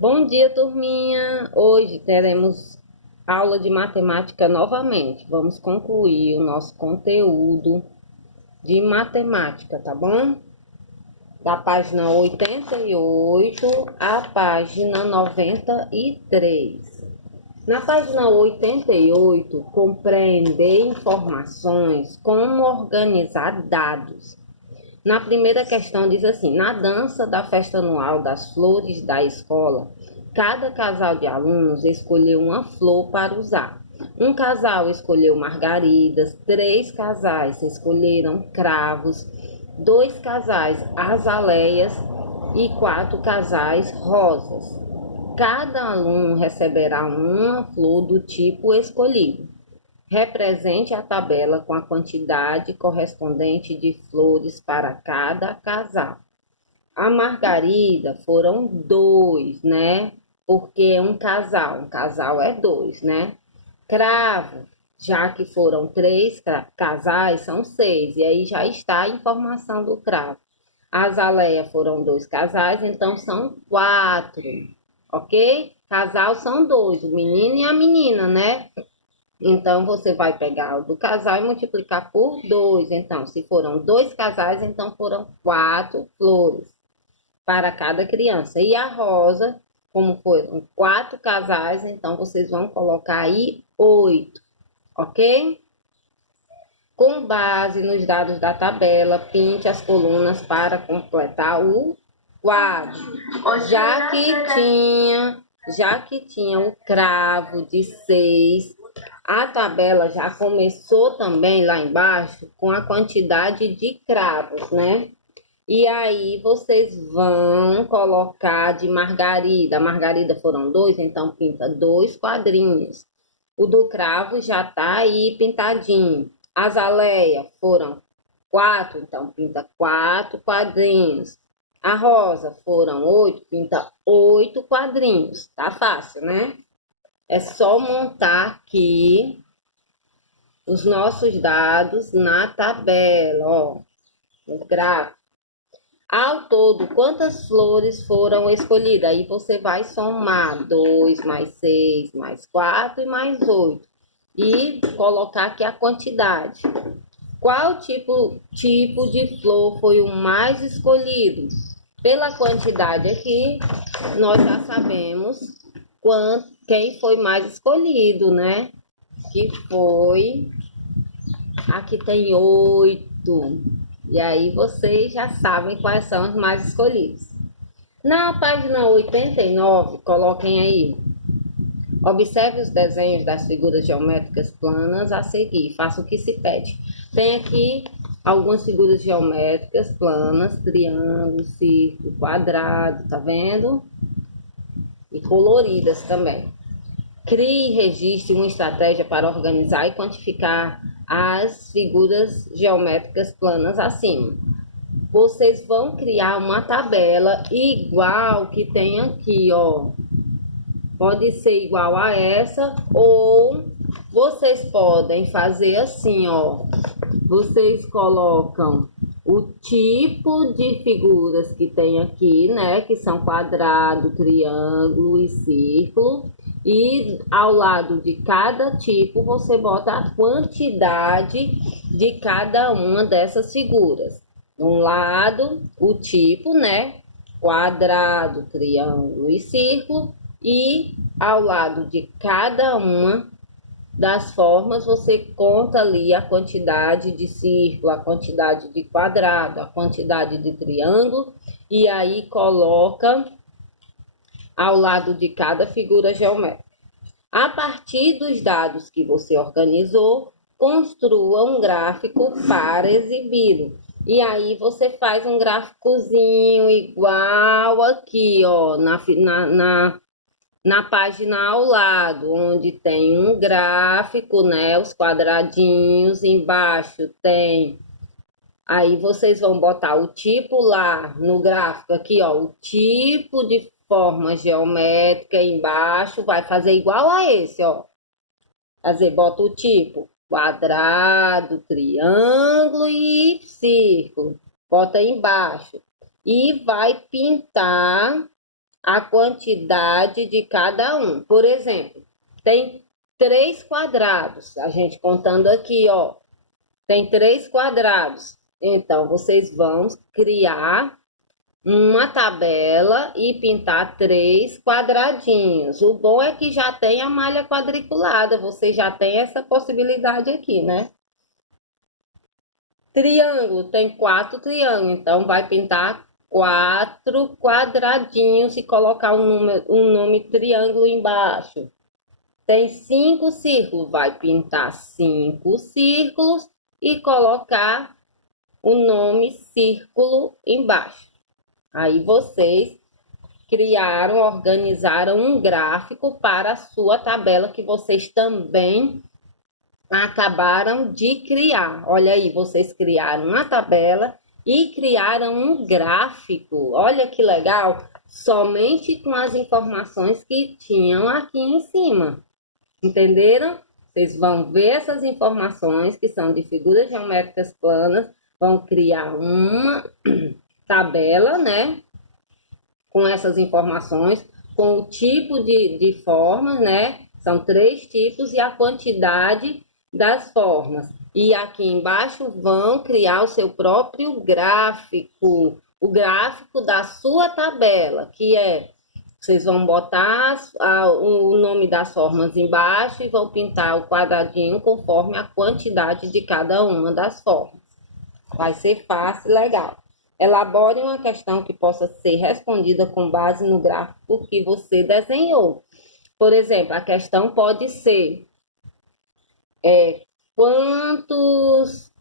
Bom dia, turminha! Hoje teremos aula de matemática novamente. Vamos concluir o nosso conteúdo de matemática, tá bom? Da página 88 à página 93. Na página 88, compreender informações, como organizar dados. Na primeira questão diz assim: na dança da festa anual das flores da escola, cada casal de alunos escolheu uma flor para usar. Um casal escolheu margaridas, 3 casais escolheram cravos, 2 casais azaleias e 4 casais rosas. Cada aluno receberá uma flor do tipo escolhido. Represente a tabela com a quantidade correspondente de flores para cada casal. A margarida foram 2, né? Porque é um casal é 2, né? Cravo, já que foram 3 casais, são 6, e aí já está a informação do cravo. Azaleia foram 2 casais, então são 4, ok? Casal são 2, o menino e a menina, né? Então, você vai pegar o do casal e multiplicar por 2. Então, se foram 2 casais, então foram 4 flores para cada criança. E a rosa, como foram 4 casais, então vocês vão colocar aí 8, ok? Com base nos dados da tabela, pinte as colunas para completar o quadro. Já que tinha o cravo de 6, a tabela já começou também lá embaixo com a quantidade de cravos, né? E aí vocês vão colocar de margarida. A margarida foram 2, então pinta 2 quadrinhos. O do cravo já tá aí pintadinho. Azaleia foram 4, então pinta 4 quadrinhos. A rosa foram 8, pinta 8 quadrinhos. Tá fácil, né? É só montar aqui os nossos dados na tabela, ó, no gráfico. Ao todo, quantas flores foram escolhidas? Aí você vai somar 2 mais 6 mais 4 e mais 8 e colocar aqui a quantidade. Qual tipo de flor foi o mais escolhido? Pela quantidade aqui, nós já sabemos quem foi mais escolhido, né? Que foi... Aqui tem 8. E aí vocês já sabem quais são os mais escolhidos. Na página 89, coloquem aí. Observe os desenhos das figuras geométricas planas a seguir. Faça o que se pede. Tem aqui algumas figuras geométricas planas, triângulo, círculo, quadrado, tá vendo? E coloridas também. Crie e registre uma estratégia para organizar e quantificar as figuras geométricas planas acima. Vocês vão criar uma tabela igual que tem aqui, ó. Pode ser igual a essa, ou vocês podem fazer assim, ó. Vocês colocam o tipo de figuras que tem aqui, né? Que são quadrado, triângulo e círculo. E ao lado de cada tipo, você bota a quantidade de cada uma dessas figuras. Um lado, o tipo, né? Quadrado, triângulo e círculo. E ao lado de cada uma das formas, você conta ali a quantidade de círculo, a quantidade de quadrado, a quantidade de triângulo. E aí coloca ao lado de cada figura geométrica. A partir dos dados que você organizou, construa um gráfico para exibi-lo. E aí você faz um gráficozinho igual aqui, ó, na página ao lado, onde tem um gráfico, né? Os quadradinhos, embaixo tem. Aí vocês vão botar o tipo lá no gráfico, aqui, ó, o tipo de forma geométrica embaixo, vai fazer igual a esse, ó. Fazer, bota o tipo quadrado, triângulo e círculo. Bota aí embaixo. E vai pintar a quantidade de cada um. Por exemplo, tem 3 quadrados. A gente contando aqui, ó. Tem 3 quadrados. Então, vocês vão criar uma tabela e pintar 3 quadradinhos. O bom é que já tem a malha quadriculada. Você já tem essa possibilidade aqui, né? Triângulo, tem 4 triângulos. Então, vai pintar 4 quadradinhos e colocar um nome triângulo embaixo. Tem 5 círculos, vai pintar 5 círculos e colocar o nome círculo embaixo. Aí vocês criaram, organizaram um gráfico para a sua tabela que vocês também acabaram de criar. Olha aí, vocês criaram uma tabela e criaram um gráfico. Olha que legal, somente com as informações que tinham aqui em cima. Entenderam? Vocês vão ver essas informações que são de figuras geométricas planas, vão criar uma tabela, né? Com essas informações, com o tipo de formas, né? São 3 tipos e a quantidade das formas. E aqui embaixo vão criar o seu próprio gráfico, o gráfico da sua tabela, que é, vocês vão botar o nome das formas embaixo e vão pintar o quadradinho conforme a quantidade de cada uma das formas. Vai ser fácil e legal. Elabore uma questão que possa ser respondida com base no gráfico que você desenhou. Por exemplo, a questão pode ser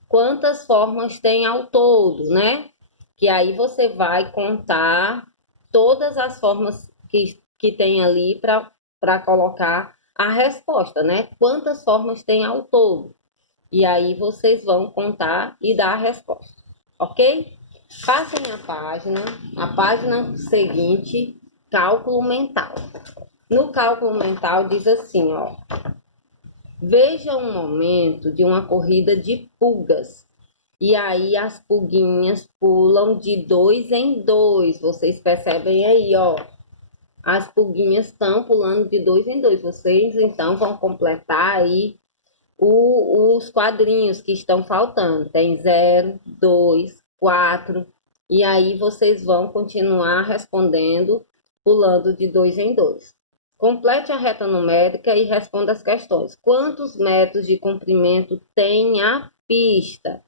quantas formas tem ao todo, né? Que aí você vai contar todas as formas que tem ali para colocar a resposta, né? Quantas formas tem ao todo? E aí vocês vão contar e dar a resposta, ok? Passem a página seguinte, cálculo mental. No cálculo mental diz assim, ó. Veja um momento de uma corrida de pulgas. E aí as pulguinhas pulam de 2 em 2. Vocês percebem aí, ó. As pulguinhas estão pulando de 2 em 2. Vocês, então, vão completar aí os quadrinhos que estão faltando. Tem 0, 2, 4. E aí vocês vão continuar respondendo, pulando de 2 em 2. Complete a reta numérica e responda as questões. Quantos metros de comprimento tem a pista?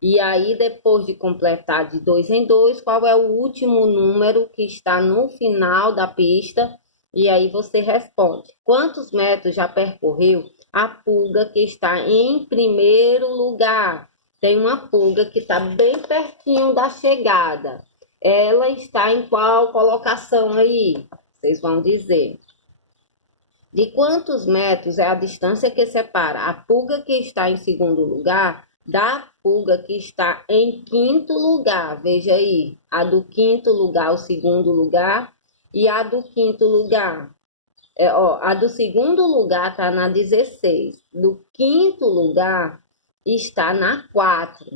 E aí, depois de completar de 2 em 2, qual é o último número que está no final da pista? E aí você responde. Quantos metros já percorreu a pulga que está em primeiro lugar? Tem uma pulga que está bem pertinho da chegada. Ela está em qual colocação aí? Vocês vão dizer. De quantos metros é a distância que separa a pulga que está em segundo lugar da pulga que está em quinto lugar? Veja aí, a do quinto lugar, o segundo lugar, e a do quinto lugar. A do segundo lugar está na 16, do quinto lugar está na 4.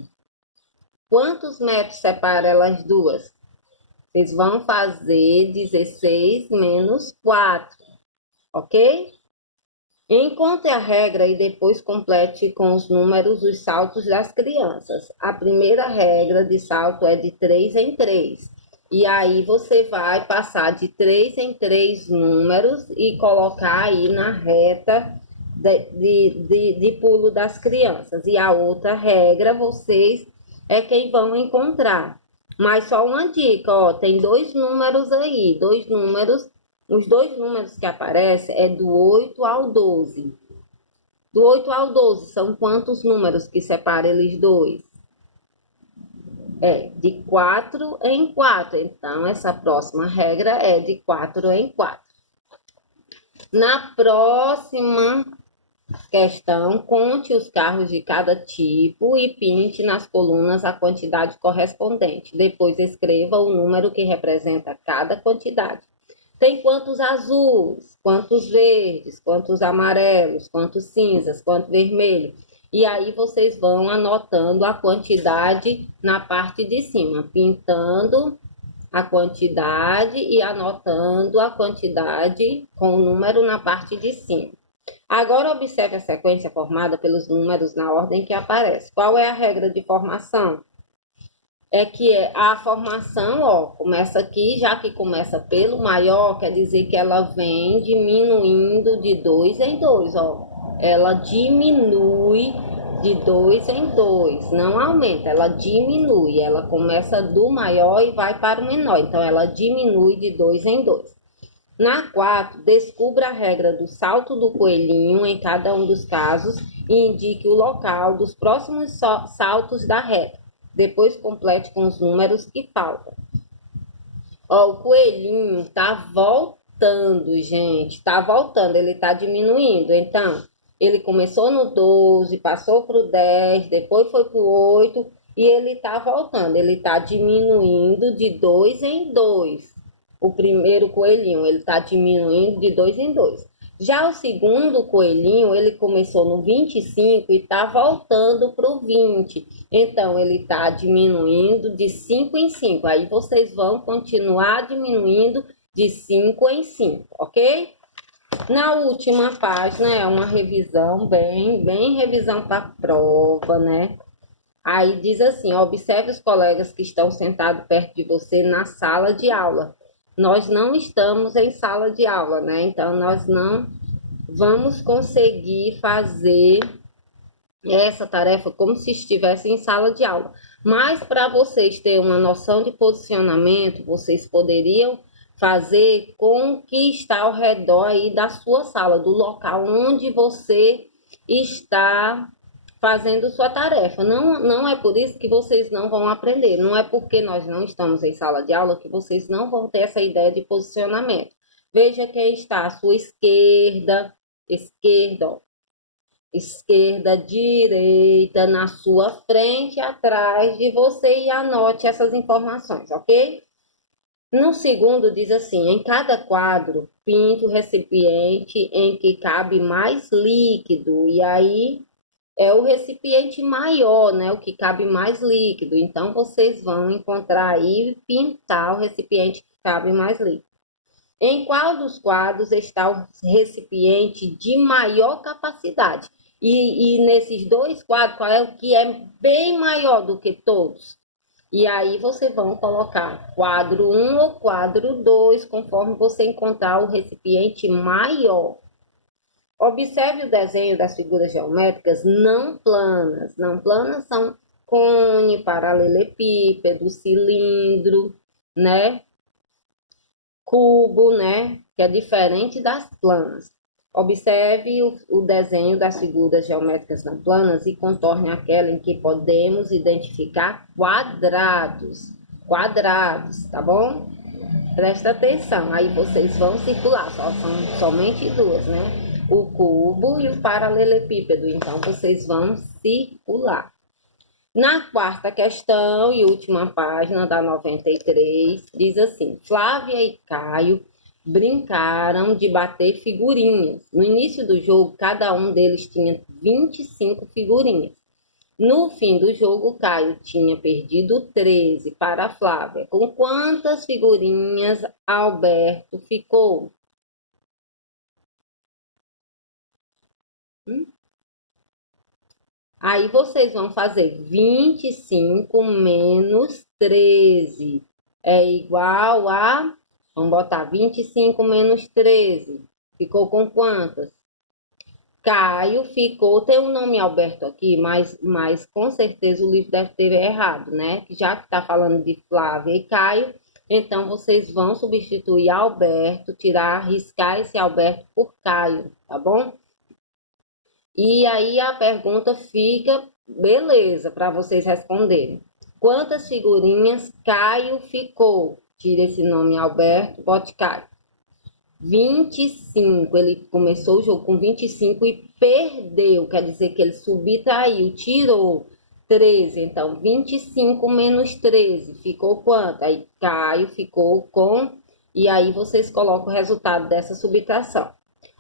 Quantos metros separa elas duas? Vocês vão fazer 16 menos 4. Ok? Encontre a regra e depois complete com os números os saltos das crianças. A primeira regra de salto é de 3 em 3. E aí você vai passar de 3 em 3 números e colocar aí na reta de pulo das crianças. E a outra regra, vocês é quem vão encontrar. Mas só uma dica, ó, tem 2 números aí, 2 números. Os 2 números que aparecem é do 8 ao 12. Do 8 ao 12 são quantos números que separam eles dois? De 4 em 4. Então, essa próxima regra é de 4 em 4. Na próxima questão, conte os carros de cada tipo e pinte nas colunas a quantidade correspondente. Depois, escreva o número que representa cada quantidade. Tem quantos azuis, quantos verdes, quantos amarelos, quantos cinzas, quanto vermelho. E aí vocês vão anotando a quantidade na parte de cima, pintando a quantidade e anotando a quantidade com o número na parte de cima. Agora, observe a sequência formada pelos números na ordem que aparece. Qual é a regra de formação? É que a formação, ó, começa aqui, já que começa pelo maior, quer dizer que ela vem diminuindo de 2 em 2, ó. Ela diminui de 2 em 2, não aumenta, ela diminui. Ela começa do maior e vai para o menor, então ela diminui de 2 em 2. Na 4, descubra a regra do salto do coelhinho em cada um dos casos e indique o local dos próximos saltos da reta. Depois complete com os números que faltam. Ó, o coelhinho tá voltando, gente. Tá voltando, ele tá diminuindo. Então, ele começou no 12, passou pro 10, depois foi pro 8 e ele tá voltando. Ele tá diminuindo de 2 em 2. O primeiro coelhinho, ele tá diminuindo de 2 em 2. Já o segundo coelhinho, ele começou no 25 e está voltando para o 20. Então, ele está diminuindo de 5 em 5. Aí, vocês vão continuar diminuindo de 5 em 5, ok? Na última página, é uma revisão, bem revisão para a prova, né? Aí, diz assim, observe os colegas que estão sentados perto de você na sala de aula. Nós não estamos em sala de aula, né? Então, nós não vamos conseguir fazer essa tarefa como se estivesse em sala de aula. Mas, para vocês terem uma noção de posicionamento, vocês poderiam fazer com o que está ao redor aí da sua sala, do local onde você está fazendo sua tarefa. Não é por isso que vocês não vão aprender. Não é porque nós não estamos em sala de aula que vocês não vão ter essa ideia de posicionamento. Veja quem está à sua esquerda, ó. Esquerda, direita, na sua frente, atrás de você e anote essas informações, ok? No segundo diz assim, em cada quadro, pinte o recipiente em que cabe mais líquido. E aí é o recipiente maior, né? O que cabe mais líquido. Então, vocês vão encontrar aí e pintar o recipiente que cabe mais líquido. Em qual dos quadros está o recipiente de maior capacidade? E nesses dois quadros, qual é o que é bem maior do que todos? E aí, vocês vão colocar quadro 1 ou quadro 2, conforme você encontrar o recipiente maior. Observe o desenho das figuras geométricas não planas. Não planas são cone, paralelepípedo, cilindro, né? Cubo, né? Que é diferente das planas. Observe o desenho das figuras geométricas não planas e contorne aquela em que podemos identificar quadrados. Quadrados, tá bom? Presta atenção, aí vocês vão circular, são somente duas, né? O cubo e o paralelepípedo, então vocês vão circular. Na quarta questão e última página da 93, diz assim, Flávia e Caio brincaram de bater figurinhas. No início do jogo, cada um deles tinha 25 figurinhas. No fim do jogo, Caio tinha perdido 13 para a Flávia. Com quantas figurinhas Alberto ficou? Aí vocês vão fazer 25 menos 13. É igual a... Vamos botar 25 menos 13. Ficou com quantas? Caio ficou... Tem o nome Alberto aqui, mas com certeza o livro deve ter errado, né? Já que está falando de Flávia e Caio, então vocês vão substituir Alberto, riscar esse Alberto por Caio, tá bom? E aí a pergunta fica, beleza, para vocês responderem. Quantas figurinhas Caio ficou? Tira esse nome Alberto, bote Caio. 25. Ele começou o jogo com 25 e perdeu. Quer dizer que ele subtraiu, tirou 13. Então, 25 menos 13. Ficou quanto? Aí Caio ficou com... E aí vocês colocam o resultado dessa subtração.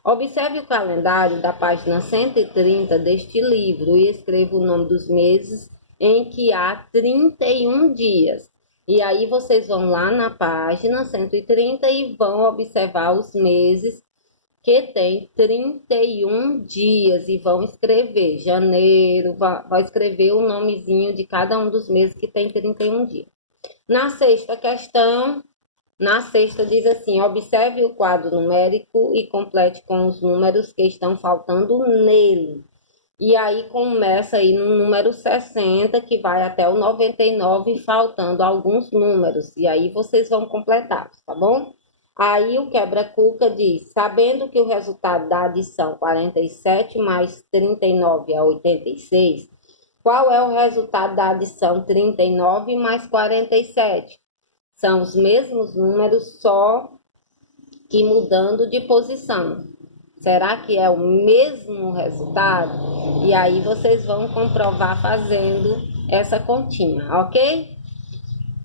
Observe o calendário da página 130 deste livro e escreva o nome dos meses em que há 31 dias. E aí vocês vão lá na página 130 e vão observar os meses que tem 31 dias e vão escrever janeiro, vai escrever o nomezinho de cada um dos meses que tem 31 dias. Na sexta questão, na sexta diz assim: observe o quadro numérico e complete com os números que estão faltando nele. E aí começa aí no número 60, que vai até o 99, faltando alguns números. E aí vocês vão completar, tá bom? Aí o quebra-cuca diz: sabendo que o resultado da adição 47 mais 39 é 86, qual é o resultado da adição 39 mais 47? São os mesmos números, só que mudando de posição. Será que é o mesmo resultado? E aí vocês vão comprovar fazendo essa continha, ok?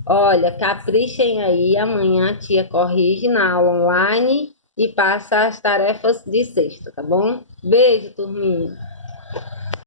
Olha, caprichem aí, amanhã a tia corrige na aula online e passa as tarefas de sexta, tá bom? Beijo, turminha!